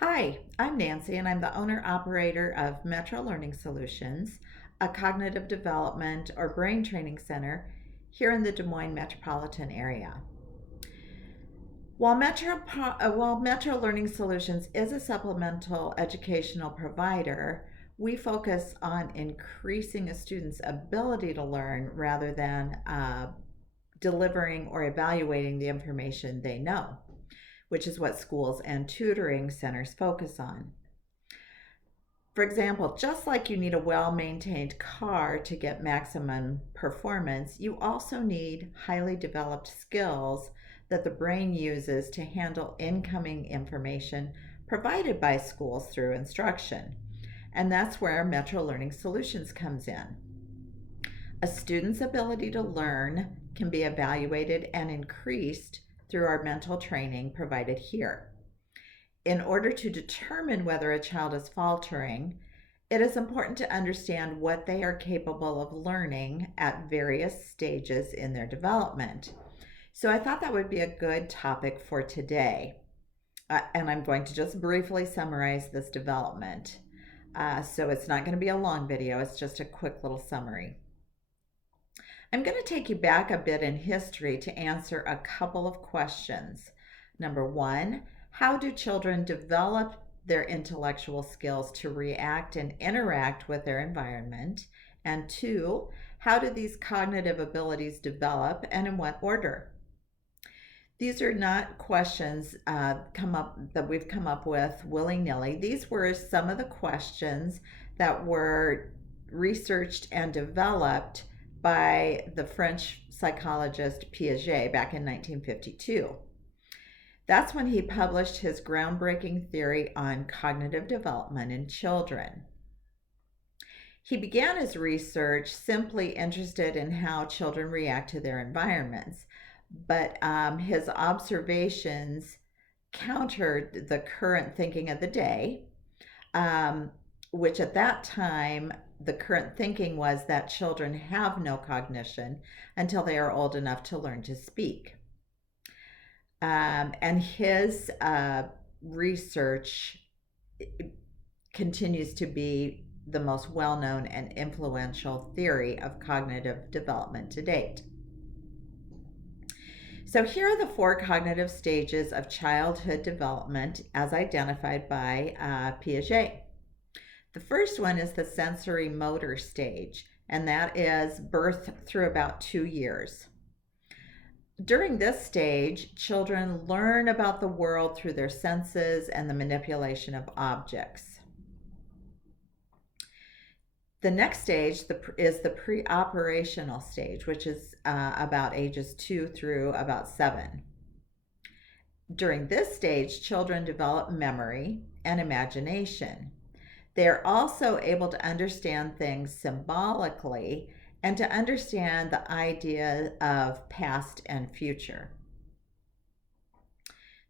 Hi, I'm Nancy, and I'm the owner operator of Metro Learning Solutions, a cognitive development or brain training center here in the Des Moines metropolitan area. While Metro Learning Solutions is a supplemental educational provider, we focus on increasing a student's ability to learn rather than delivering or evaluating the information they know, which is what schools and tutoring centers focus on. For example, just like you need a well maintained car to get maximum performance, you also need highly developed skills that the brain uses to handle incoming information provided by schools through instruction. And that's where Metro Learning Solutions comes in. A student's ability to learn can be evaluated and increased through our mental training provided here. In order to determine whether a child is faltering, it is important to understand what they are capable of learning at various stages in their development. So I thought that would be a good topic for today. And I'm going to just briefly summarize this development. So it's not going to be a long video, it's just a quick little summary. I'm going to take you back a bit in history to answer a couple of questions. Number one, how do children develop their intellectual skills to react and interact with their environment? And two, how do these cognitive abilities develop and in what order? These are not questions that we've come up with willy-nilly. These were some of the questions that were researched and developed by the French psychologist Piaget back in 1952. That's when he published his groundbreaking theory on cognitive development in children. He began his research simply interested in how children react to their environments, but his observations countered the current thinking of the day, which at that time, the current thinking was that children have no cognition until they are old enough to learn to speak. And his research continues to be the most well-known and influential theory of cognitive development to date. So here are the four cognitive stages of childhood development as identified by Piaget. The first one is the sensory motor stage, and that is birth through about 2 years. During this stage, children learn about the world through their senses and the manipulation of objects. The next stage is the pre-operational stage, which is about ages 2 through about 7. During this stage, children develop memory and imagination. They are also able to understand things symbolically and to understand the idea of past and future.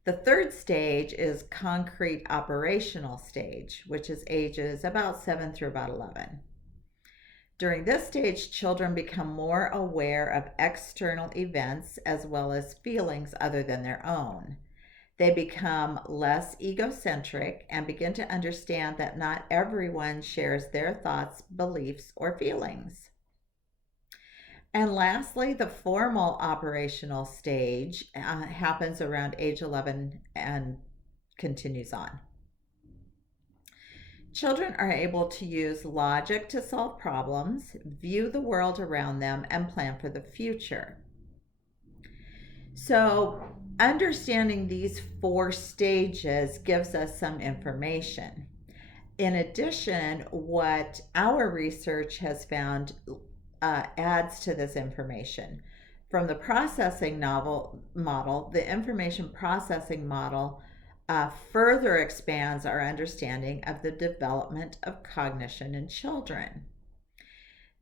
The third stage is concrete operational stage, which is ages about 7 through about 11. During this stage, children become more aware of external events as well as feelings other than their own. They become less egocentric and begin to understand that not everyone shares their thoughts, beliefs, or feelings. And lastly, the formal operational stage happens around age 11 and continues on. Children are able to use logic to solve problems, view the world around them, and plan for the future. So, understanding these four stages gives us some information. In addition, what our research has found adds to this information. From the processing model, the information processing model further expands our understanding of the development of cognition in children.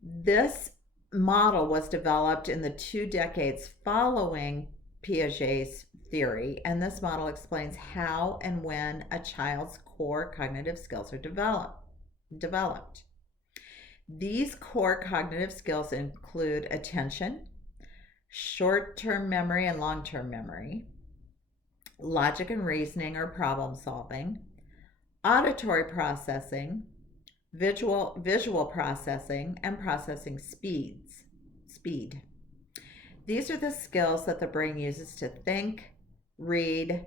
This model was developed in the 2 decades following Piaget's theory, and this model explains how and when a child's core cognitive skills are developed. These core cognitive skills include attention, short-term memory and long-term memory, logic and reasoning or problem solving, auditory processing, visual processing, and processing speed. These are the skills that the brain uses to think, read,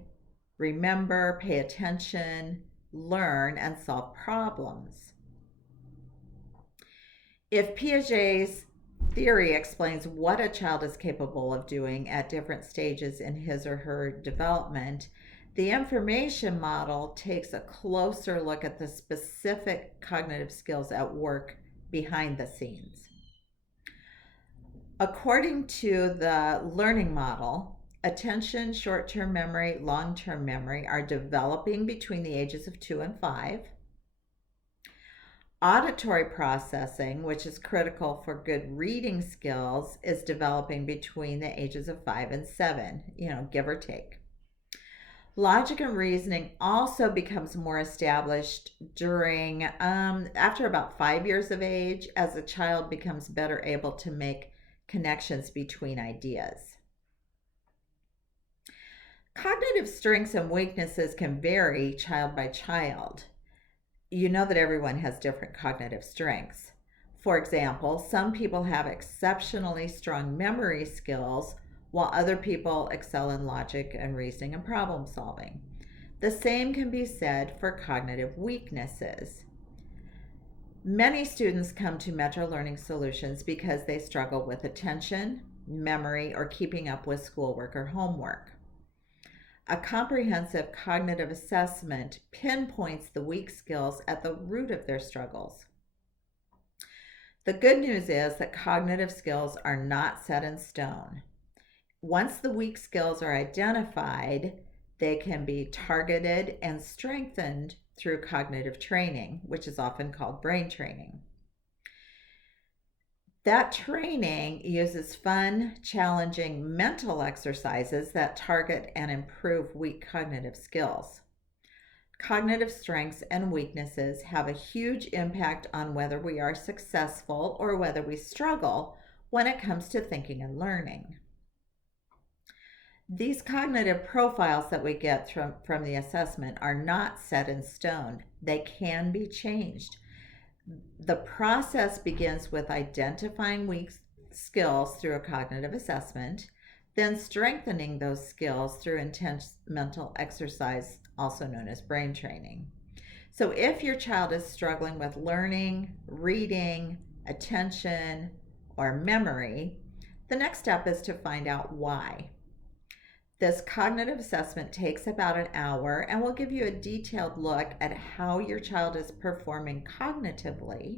remember, pay attention, learn, and solve problems. If Piaget's theory explains what a child is capable of doing at different stages in his or her development, the information model takes a closer look at the specific cognitive skills at work behind the scenes. According to the learning model, attention, short-term memory, long-term memory are developing between the ages of 2 and 5. Auditory processing, which is critical for good reading skills, is developing between the ages of 5 and 7, give or take. Logic and reasoning also becomes more established during after about 5 years of age, as a child becomes better able to make connections between ideas. Cognitive strengths and weaknesses can vary child by child. You know that everyone has different cognitive strengths. For example, some people have exceptionally strong memory skills, while other people excel in logic and reasoning and problem solving. The same can be said for cognitive weaknesses. Many students come to Metro Learning Solutions because they struggle with attention, memory, or keeping up with schoolwork or homework. A comprehensive cognitive assessment pinpoints the weak skills at the root of their struggles. The good news is that cognitive skills are not set in stone. Once the weak skills are identified, they can be targeted and strengthened through cognitive training, which is often called brain training. That training uses fun, challenging mental exercises that target and improve weak cognitive skills. Cognitive strengths and weaknesses have a huge impact on whether we are successful or whether we struggle when it comes to thinking and learning. These cognitive profiles that we get from the assessment are not set in stone. They can be changed. The process begins with identifying weak skills through a cognitive assessment, then strengthening those skills through intense mental exercise, also known as brain training. So if your child is struggling with learning, reading, attention, or memory, the next step is to find out why. This cognitive assessment takes about an hour and will give you a detailed look at how your child is performing cognitively,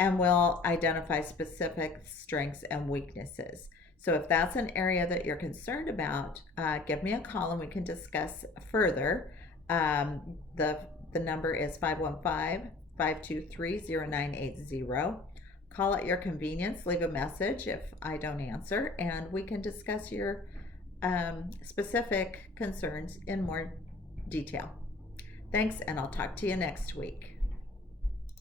and will identify specific strengths and weaknesses. So if that's an area that you're concerned about, give me a call and we can discuss further. The number is 515-523-0980. Call at your convenience, leave a message if I don't answer, and we can discuss your specific concerns in more detail. Thanks, and I'll talk to you next week.